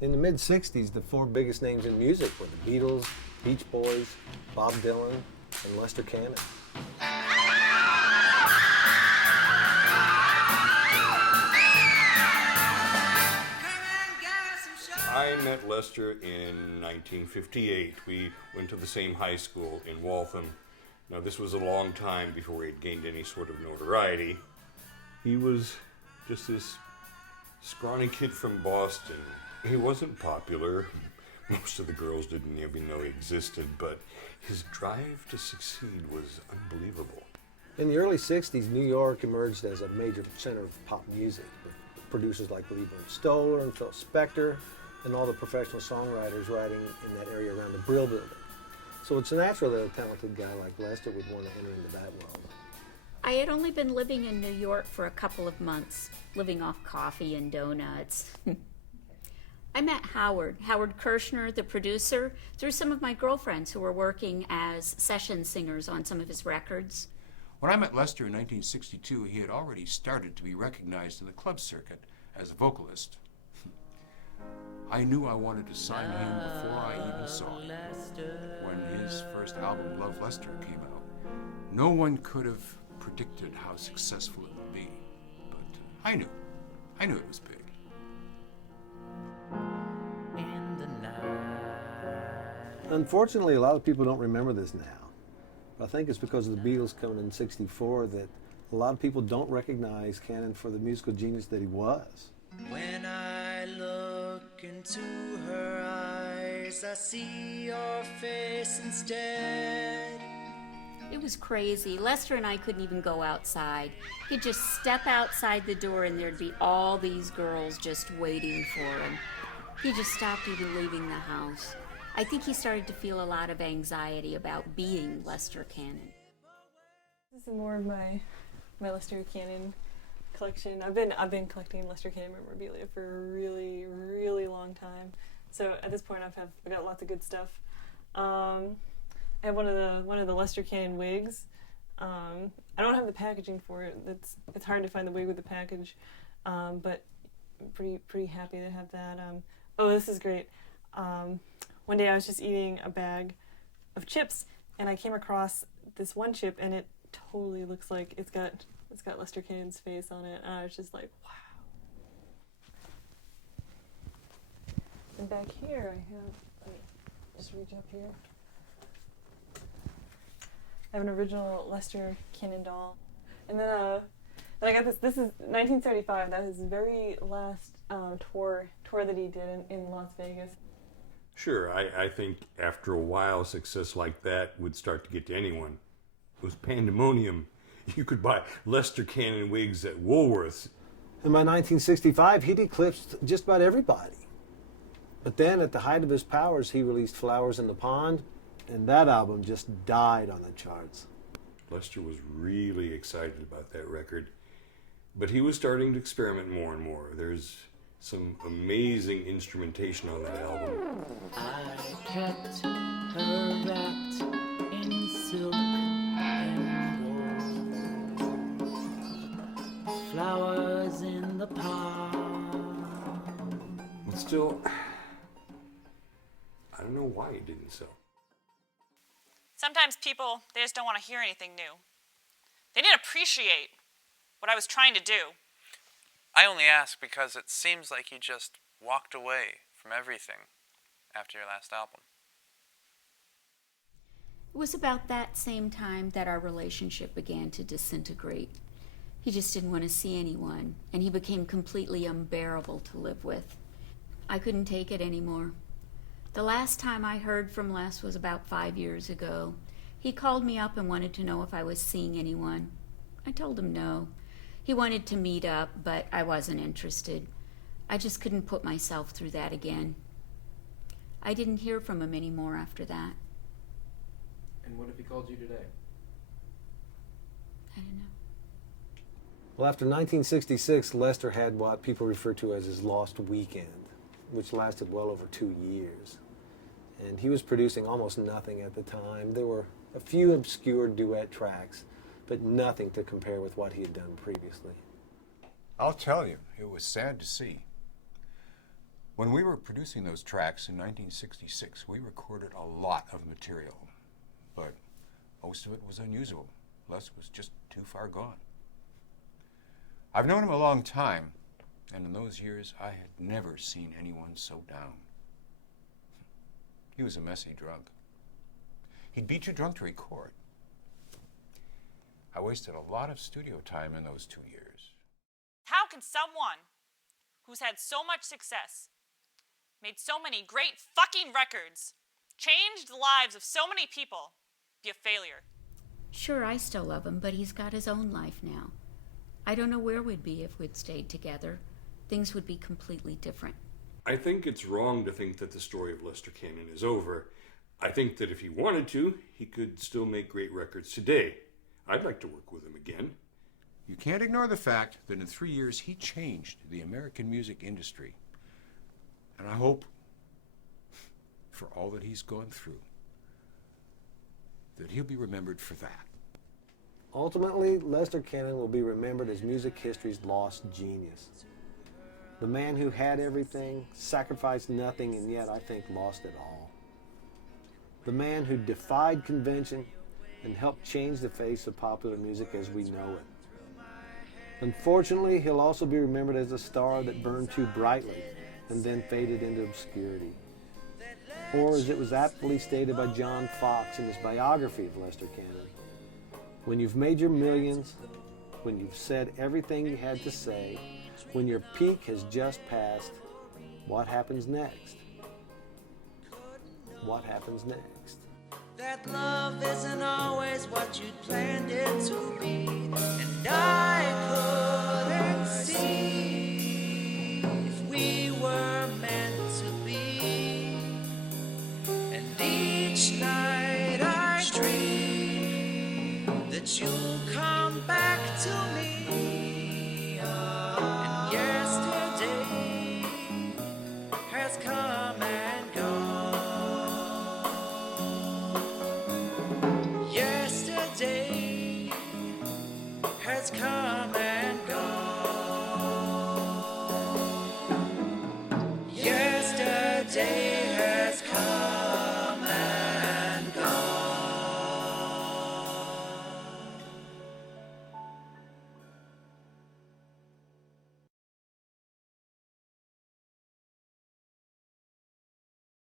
In the mid-'60s, the four biggest names in music were the Beatles, Beach Boys, Bob Dylan, and Lester Kannon. I met Lester in 1958. We went to the same high school in Waltham. Now, this was a long time before he had gained any sort of notoriety. He was just this scrawny kid from Boston. He wasn't popular. Most of the girls didn't even know he existed, but his drive to succeed was unbelievable. In the early 60s, New York emerged as a major center of pop music, with producers like Lieber and Stoller and Phil Spector, and all the professional songwriters writing in that area around the Brill Building. So it's natural that a talented guy like Lester would want to enter into that world. I had only been living in New York for a couple of months, living off coffee and donuts. I met Howard Kirshner, the producer, through some of my girlfriends who were working as session singers on some of his records. When I met Lester in 1962, he had already started to be recognized in the club circuit as a vocalist. I knew I wanted to sign him before I even saw him. When his first album, Love Lester, came out, no one could have predicted how successful it would be. But I knew it was big. Unfortunately, a lot of people don't remember this now. I think it's because of the Beatles coming in '64 that a lot of people don't recognize Kannon for the musical genius that he was. When I look into her eyes, I see your face instead. It was crazy. Lester and I couldn't even go outside. He'd just step outside the door and there'd be all these girls just waiting for him. He just stopped even leaving the house. I think he started to feel a lot of anxiety about being Lester Kannon. This is more of my Lester Kannon collection. I've been collecting Lester Kannon memorabilia for a really, really long time. So at this point, I've got lots of good stuff. I have one of the Lester Kannon wigs. I don't have the packaging for it. It's hard to find the wig with the package, but I'm pretty happy to have that. Oh, this is great. One day I was just eating a bag of chips, and I came across this one chip, and it totally looks like it's got Lester Cannon's face on it. And I was just like, wow. And back here I have, let me just reach up here. I have an original Lester Kannon doll. And then I got this. This is 1935. That is his very last tour that he did in Las Vegas. Sure, I think after a while, success like that would start to get to anyone. It was pandemonium. You could buy Lester Kannon wigs at Woolworth's. And by 1965, he'd eclipsed just about everybody. But then, at the height of his powers, he released Flowers in the Pond, and that album just died on the charts. Lester was really excited about that record, but he was starting to experiment more and more. There's some amazing instrumentation on that album. I kept her wrapped in silk and gold. Flowers in the pond. But still, I don't know why it didn't sell. Sometimes people, they just don't want to hear anything new. They didn't appreciate what I was trying to do. I only ask because it seems like you just walked away from everything after your last album. It was about that same time that our relationship began to disintegrate. He just didn't want to see anyone, and he became completely unbearable to live with. I couldn't take it anymore. The last time I heard from Les was about 5 years ago. He called me up and wanted to know if I was seeing anyone. I told him no. He wanted to meet up, but I wasn't interested. I just couldn't put myself through that again. I didn't hear from him anymore after that. And what if he called you today? I don't know. Well, after 1966, Lester had what people refer to as his lost weekend, which lasted well over 2 years. And he was producing almost nothing at the time. There were a few obscure duet tracks, but nothing to compare with what he had done previously. I'll tell you, it was sad to see. When we were producing those tracks in 1966, we recorded a lot of material, but most of it was unusable. Les was just too far gone. I've known him a long time, and in those years, I had never seen anyone so down. He was a messy drunk. He'd beat you drunk to record. I wasted a lot of studio time in those 2 years. How can someone who's had so much success, made so many great fucking records, changed the lives of so many people, be a failure? Sure, I still love him, but he's got his own life now. I don't know where we'd be if we'd stayed together. Things would be completely different. I think it's wrong to think that the story of Lester Kannon is over. I think that if he wanted to, he could still make great records today. I'd like to work with him again. You can't ignore the fact that in 3 years he changed the American music industry. And I hope, for all that he's gone through, that he'll be remembered for that. Ultimately, Lester Kannon will be remembered as music history's lost genius. The man who had everything, sacrificed nothing, and yet, I think, lost it all. The man who defied convention and helped change the face of popular music as we know it. Unfortunately, he'll also be remembered as a star that burned too brightly and then faded into obscurity. Or, as it was aptly stated by John Fox in his biography of Lester Kannon, when you've made your millions, when you've said everything you had to say, when your peak has just passed, what happens next? What happens next? That love isn't always what you planned it to be, and I couldn't see if we were meant to be. And each night I dream that you'll come back to me. And yesterday has come and gone. Yesterday has come and